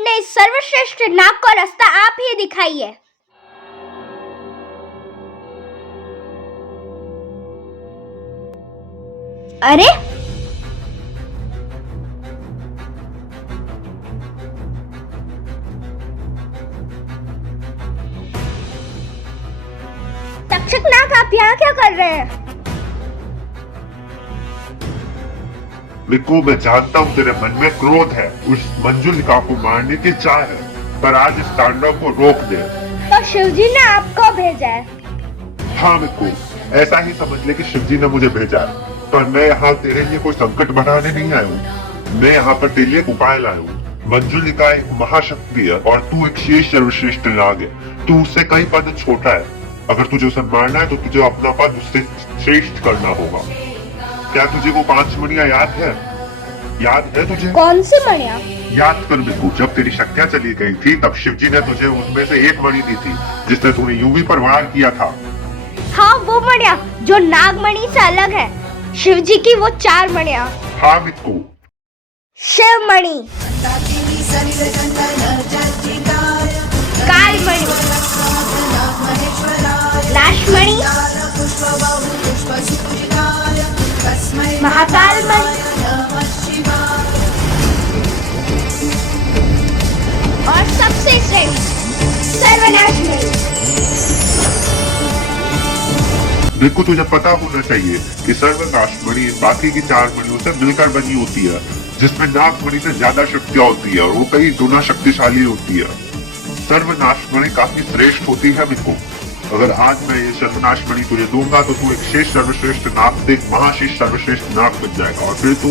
अपने इस सर्वश्रेष्ठ नाग को रास्ता आप ही दिखाइए। अरे तक्षक नाग, आप यहाँ क्या कर रहे हैं? मिक्कू, मैं जानता हूँ तेरे मन में क्रोध है, उस मंजुलिका को मारने की चाह है, पर आज इस तांडव को रोक दे। तो शिवजी ने आपको भेजा है? हाँ मिक्कू, ऐसा ही समझ ले कि शिवजी ने मुझे भेजा है, पर मैं यहाँ तेरे लिए कोई संकट बढ़ाने नहीं आया हूँ। मैं यहाँ पर तेरे लिए एक उपाय लाया हूँ। मंजुलिका एक महाशक्ति है और तू एक शेष सर्वश्रेष्ठ नाग है। तू उससे कई पद छोटा है। अगर तुझे उसे मारना है तो तुझे अपना पद उससे श्रेष्ठ करना होगा। क्या तुझे वो 5 मणियां याद है? याद है तुझे? कौन सी मणियां? याद कर मिक्कू, जब तेरी शक्तियां चली गई थी तब शिवजी ने तुझे उनमें से एक मणि दी थी जिसने तूने यूवी पर वार किया था। हाँ, वो मणियां जो नागमणि से अलग है। शिवजी की वो 4 मणियां। हाँ मिक्कू। शिवमणि, कालमणि, नाशमणि, महाकालमणि और सबसे श्रेष्ठ सर्वनाशमणि। मिक्कू, तुझे पता होना चाहिए कि सर्वनाशमणि बाकी की 4 मणियों से मिलकर बनी होती है, जिसमें नागमणि से ज्यादा शक्तियां होती है और वो कई गुना शक्तिशाली होती है। सर्वनाशमणि काफी श्रेष्ठ होती है मिक्कू। अगर आज मैं ये सर्वनाशमणि तुझे दूंगा तो तू एक शेष सर्वश्रेष्ठ नाग से एक महाशेष सर्वश्रेष्ठ नाग बन जाएगा और फिर तू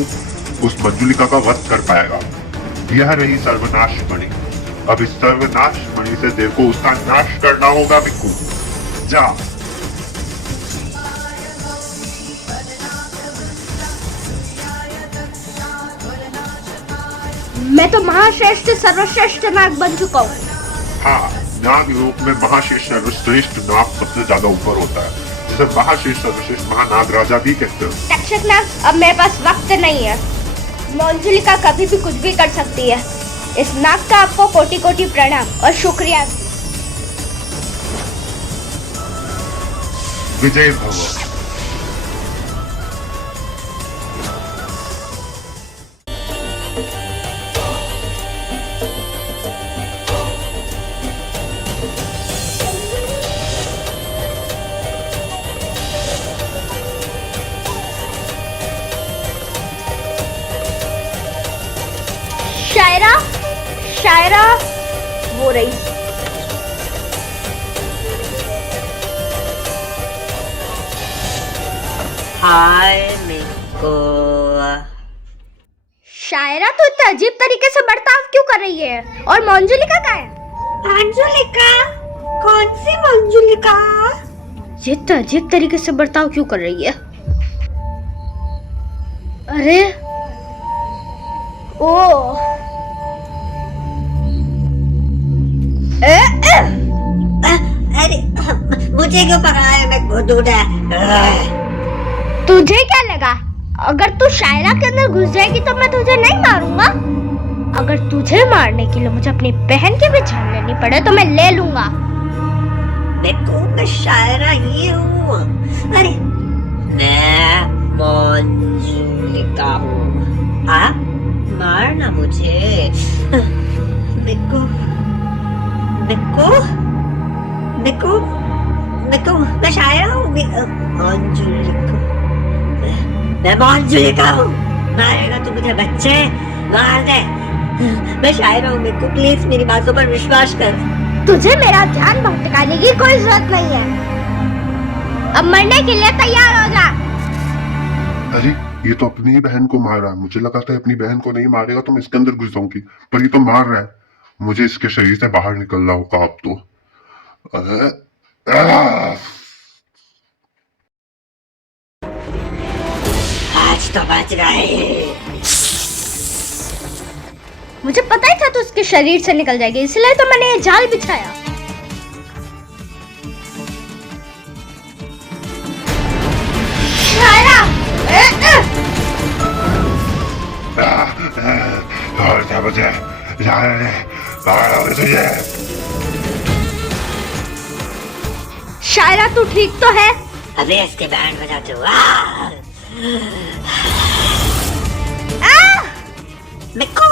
उस मंजुलिका का वध कर पाएगा। यह रही सर्वनाशमणि। अब इस सर्वनाशमणि से तेरे को उसका नाश करना होगा मिक्कू। जा। मैं तो महाश्रेष्ठ सर्वश्रेष्ठ नाग बन चुका हूँ। हाँ, नाग लोक में महाशेष सर्वश्रेष्ठ नाग सबसे ज्यादा ऊपर होता है, जिसे महाशेष सर्वश्रेष्ठ महानाग राजा भी कहते हैं। तक्षक नाग, अब मेरे पास वक्त नहीं है। मंजुलिका कभी भी कुछ भी कर सकती है। इस नाग का आपको कोटि कोटि प्रणाम और शुक्रिया। विजय भव। शायरा, शायरा वो रही। हाय मिक्कू। शायरा तो इतना अजीब तरीके से बर्ताव क्यों कर रही है? और मंजुलिका कहाँ है? मंजुलिका? कौन सी मंजुलिका? ये इतना अजीब तरीके से बर्ताव क्यों कर रही है? अरे ओ अरे मुझे क्यों पकड़ा है? मैं खुद उठा। तुझे क्या लगा? अगर तू शायरा के अंदर घुस जाएगी तो मैं तुझे नहीं मारूंगा। अगर तुझे मारने के लिए मुझे अपनी बहन की भी जान लेनी पड़े तो मैं ले लूंगा। मैं शायरा ही हूँ। अरे मैं मंजुलिका हूँ। आप मारना मुझे। मिक्कू, मिक्कू, मिक्कू, मिक्कू, मैं शायरा हूँ। मंजुलिका, मैं मंजुलिका हूँ। मारेगा तू मुझे? बच्चे मार दे। मैं शायरा हूँ मिक्कू, प्लीज मेरी बातों पर विश्वास कर। तुझे मेरा ध्यान भटकाने की कोई जरूरत नहीं है। अब मरने के लिए तैयार हो जा। अरे ये तो अपनी ही बहन को मार रहा है। मुझे लगा था अपनी बहन को नहीं मारेगा तो मैं इसके अंदर घुस जाऊंगी, पर ये तो मार रहा है। मुझे इसके शरीर से बाहर निकलना होगा अब तो। आज तो बच गए। मुझे पता ही था तो उसके शरीर से निकल जाएगी, इसलिए तो मैंने ये जाल बिछाया। शायरा, और क्या बचा? तुझे शायरा तू ठीक तो है? अबे इसके बैंड बजाते हो आ! मिक्कू